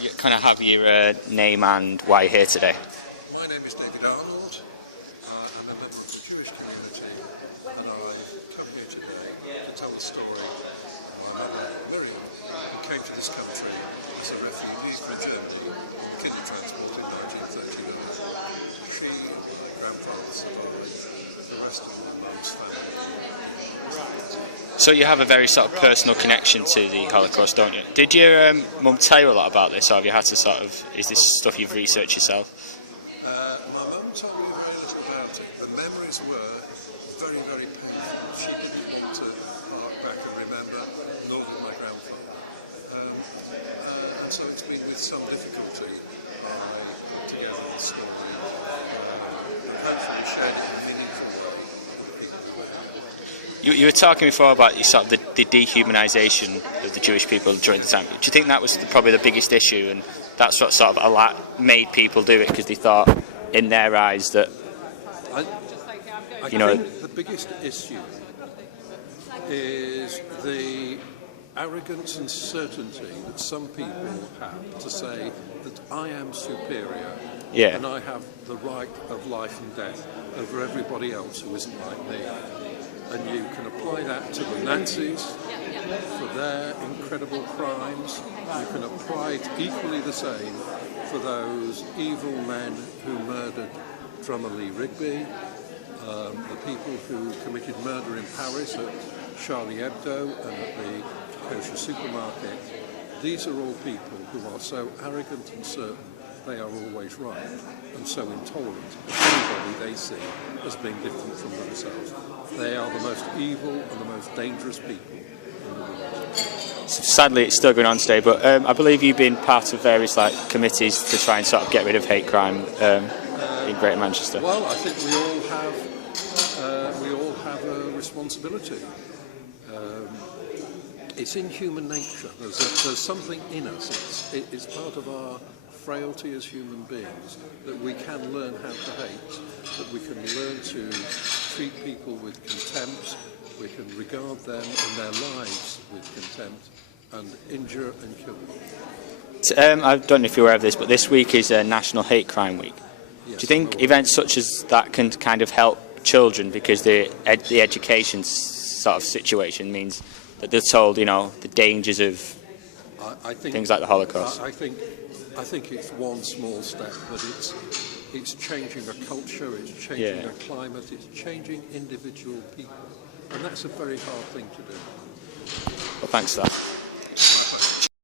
You kind of have your name and why you're here today. My name is David Arnold. I'm a member of the Jewish community, and I've come here today to tell the story of my mother, Miriam, who came to this country as a refugee from Germany on kinder transport in 1939. She and my grandfather survived, the rest of my mum's family. So you have a very sort of personal connection to the Holocaust, don't you? Did your mum tell you a lot about this, or have you had to is this stuff you've researched yourself? My mum told me very little about it. The memories were very, very painful. She didn't want to hark back and remember, nor did my grandfather. And so it's been with some difficulty I put together the story and hopefully shared it in a meaningful way. You were talking before about the dehumanisation of the Jewish people during the time. Do you think that was probably the biggest issue, and that's what sort of made people do it because they thought, in their eyes, that I think the biggest issue is the arrogance and certainty that some people have to say that I am superior and I have the right of life and death over everybody else who isn't like me. And you can apply that to the Nazis for their incredible crimes. You can apply it equally the same for those evil men who murdered drummer Lee Rigby, the people who committed murder in Paris at Charlie Hebdo and at the kosher supermarket. These are all people who are so arrogant and certain they are always right, and so intolerant of anybody they see as being different from themselves. They are the most evil and the most dangerous people in the world. Sadly, it's still going on today, but I believe you've been part of various committees to try and sort of get rid of hate crime in Greater Manchester. Well, I think we all have a responsibility. It's in human nature. There's something in us. It's part of our frailty as human beings that we can learn how to hate, that we can learn to treat people with contempt, we can regard them and their lives with contempt and injure and kill them. I don't know if you're aware of this, but this week is National Hate Crime Week. Yes, do you think events such as that can kind of help children, because the education sort of situation means that they're told, the dangers of things like the Holocaust? I think it's one small step, but it's changing a culture, it's changing a climate, it's changing individual people, and that's a very hard thing to do. Well, thanks for that.